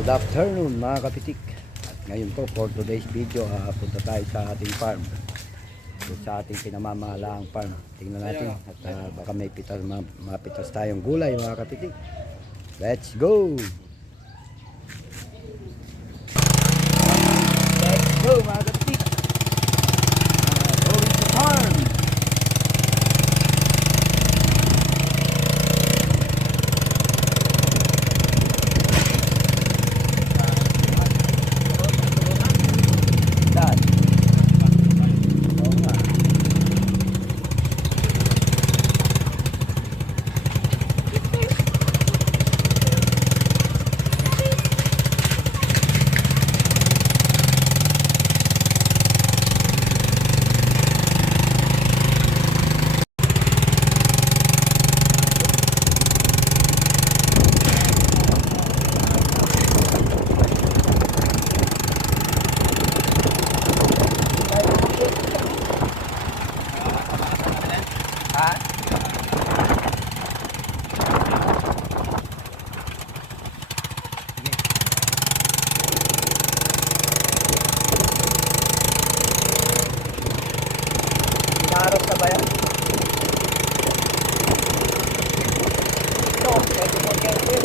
Good afternoon mga kapitik. At ngayon po for today's video, punta tayo sa ating farm. So, sa ating pinamamahalaang farm. Tingnan natin at baka may mapitas tayong gulay mga kapitik. Let's go! Let's go mga kapitik! Going to farm! Narot na ba yan? Ito, pwede mo careful.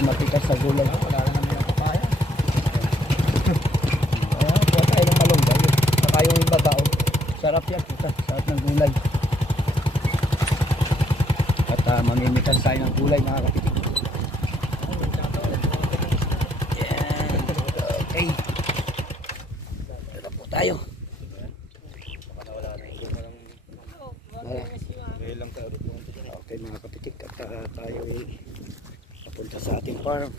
Matikas sa gulay. Wala na naman yung papaya. Kuha tayo ng malunggay. Saka yung iba tao. Sarap yan. Sarap ng gulay. At mamimitas tayo ng gulay mga kapitik. Yan. Okay. Sarap po tayo. Okay mga kapitik. At tayo papunta sa ating farm.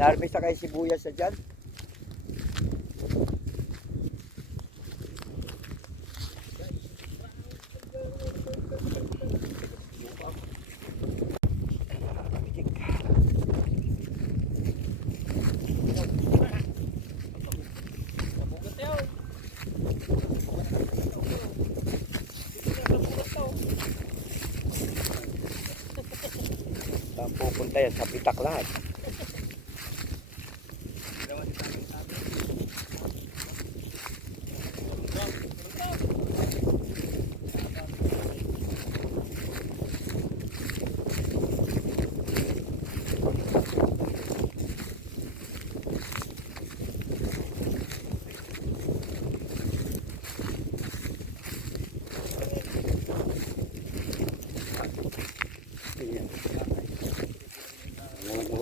Narvesta kayo sibuyas na dyan. Pupunta yan sa pitak lahat.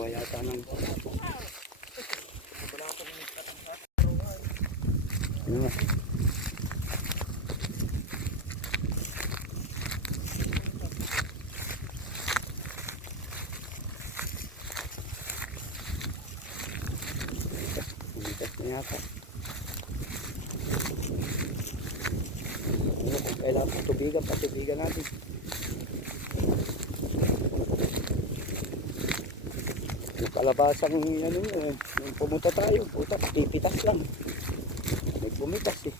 Yata ng bumitas na yata. Kung kailangan patubigan natin. Yung kalabasang ano yun, yung pumunta tayo, puta, pipitas lang. May pumitas eh.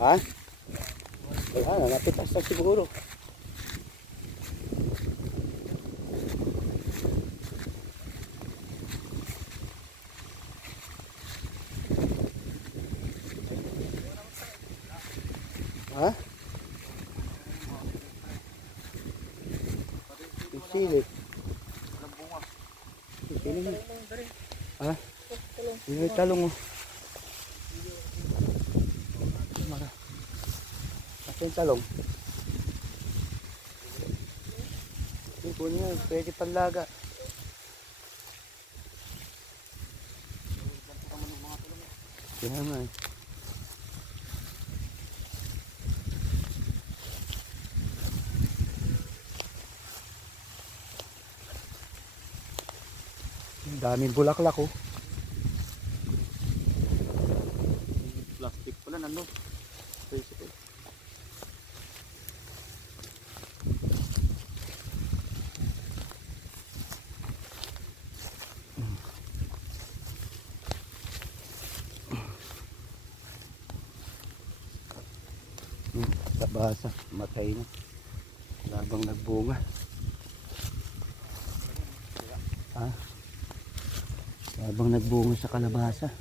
Ha? Wala na, napitas na siguro. Ha? Sili. Sili mo. Ha? Sili may talong oh. Kasi yung talong. Yung po niya, pwede panlaga. Kaya nga eh. Daming bulaklak oh. Plastic pala nando. Tricycle. Tabasa, matay na. Labang nagbunga. Ha? Labang nagbunga sa kalabasa.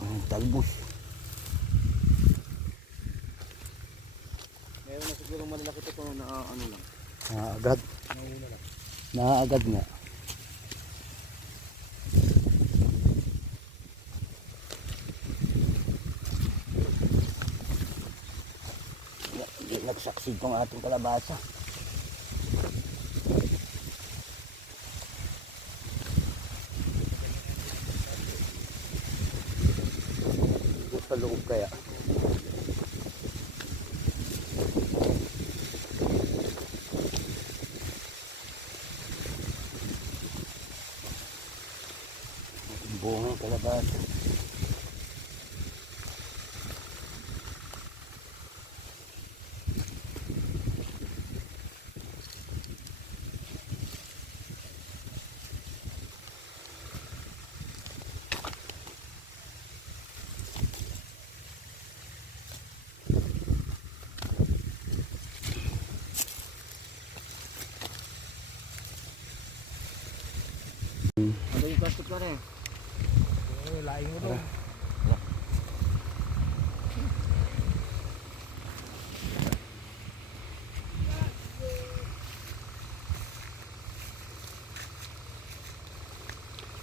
Ang talbos. Meron na siguro malalaki ito kung ano lang. Naagad. Nauna lang. Naagad nga. Hindi nagsaksid tong ating kalabasa. Sa loob kaya. Buong kalabasa. Ano yung plastic na rin? Oo, laing mo doon.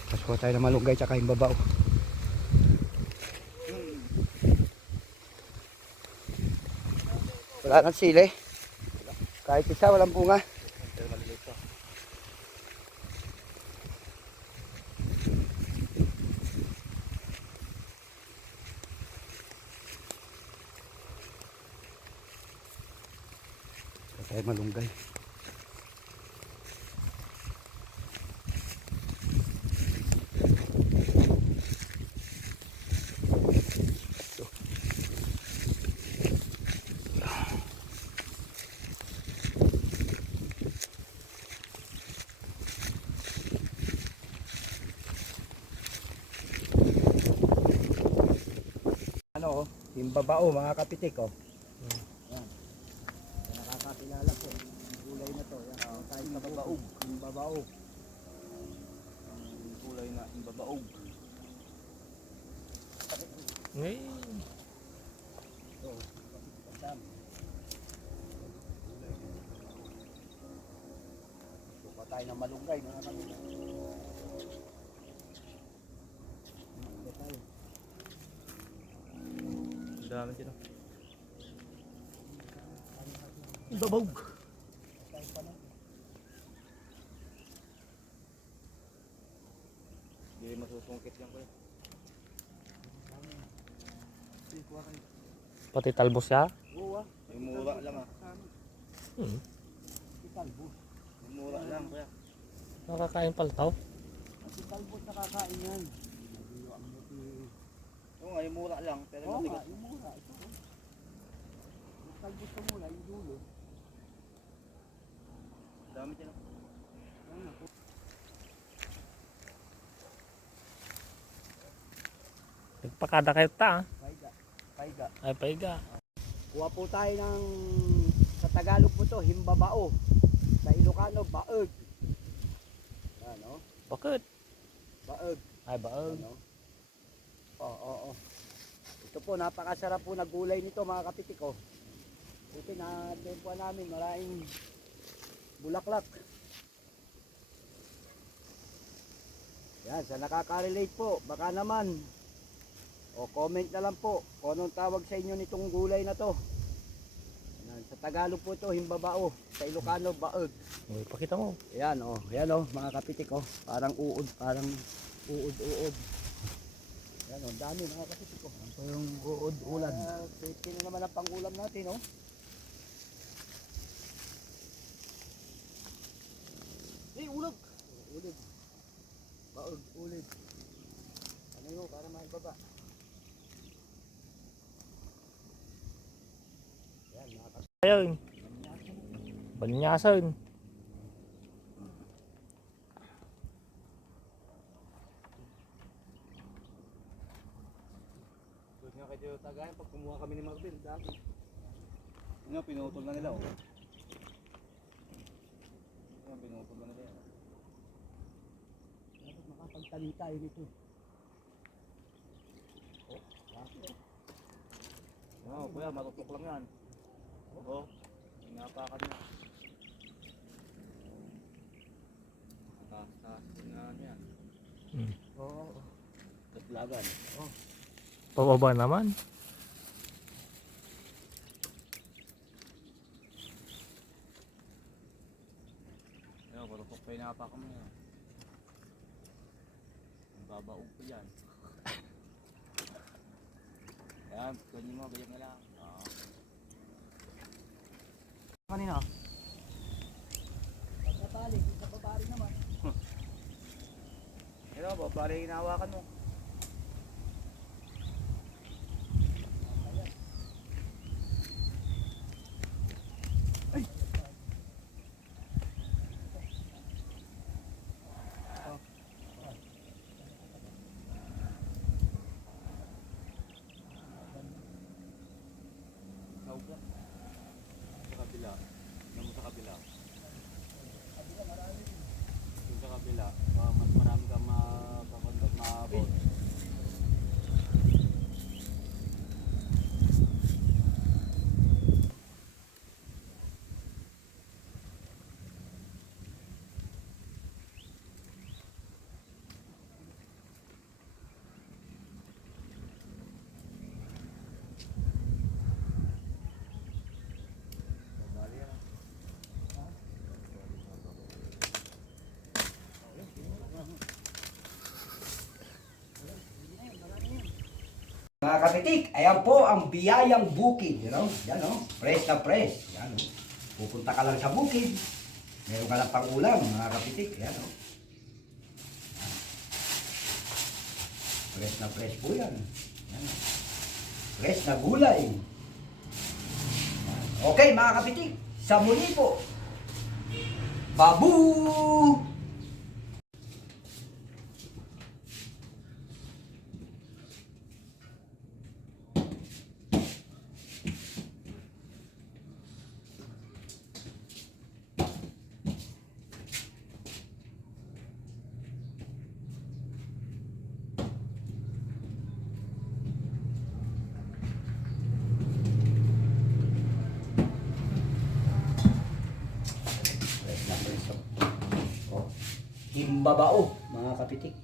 Tapos kuha tayo ng malunggay tsaka yung babaw. Wala nang sili. Kahit isa walang bunga. Pero maliliit to. Kuha tayo malunggay. Ano oh, yung babao mga kapitik oh. Yan. Nakakakilala ko. Yung gulay na to. Yan. Tayo sa babaog. Yung babao. Ang kulay na yung babaog. Ngayon. Ito, kapitik ang dami. Suka tayo ng malunggay mga kapitik. Ito tayo. Ang dami sila. Babog. Hindi masusungkit yan ko. Pati talbos siya. Oo ah. Yung mura lang ah. Hmm. Talbos. Yung mura lang kaya. Nakakain paltaw. Kasi talbos nakakain yan. Oo nga, yung mura lang. Pero Oo nga, matigas. yung mura. Ito oh. Yung talbos ko muna, yung dulo. Ang dami sila. Yan ako. Nagpakada kayo ta. Paiga. Paiga. Ay, paiga. Kuha po tayo ng, sa Tagalog po to, himbabao. Sa Ilocano, baeg. Ano? Bakit? Baeg. Ay, baog. Ano? Oo, oo, oo. Ito Ito po, napakasarap po na gulay nito mga kapitik. Oh. Ito na tempo namin, maraming bulaklak. Yan, sa nakaka-relate po, baka naman, o comment na lang po kung anong tawag sa inyo nitong gulay na to. Yan, sa Tagalog po ito, himbabao. Sa Ilocano, baog. Uy, pakita mo. Yan mga kapitik oh. Parang uod, uod. Yan oh, dami mga kapitik oh. Ito yung uod, ulan. Safety na naman ang pangulam natin oh. Ulog. Ulog. Baog, ulid. Ano yun, para maibaba. Yan mga kapitik. Ayun. Banyasan. Doon nga kayo tagayan pag kumuha kami ni Marvin dati. Ano, pinutol na nila oh. Ano, pinutol na nila yan. Dapat makapagtanim tayo nito. Oo, kuya, matutok lang yan. Oo, inapakan niya. Taas-taas na yan. Oo. Tatlagan. Oo. Pababa naman. Ayun, matutok pa inapakan mo yan. Ang babaog ko yan. Yan, kunin mo, ganyan na lang. Oo. Kanina? Pagkabalik, sa babari naman. Ito, babari hinahawakan mo. Sa kabila. Ano sa kabila? Yung sa kabila, mas marami kang makakondag, maabot. Mga kapitik, ayan po ang biyayang bukid. You know? Yan o, fresh na fresh. Yan o. Pupunta ka lang sa bukid. Meron ka lang pang ulam, mga kapitik. Yan o. Fresh na fresh po yan. Yan o. Fresh na gulay. Yan. Okay mga kapitik, sa muli po. Babu! Himbabao, mga kapitik.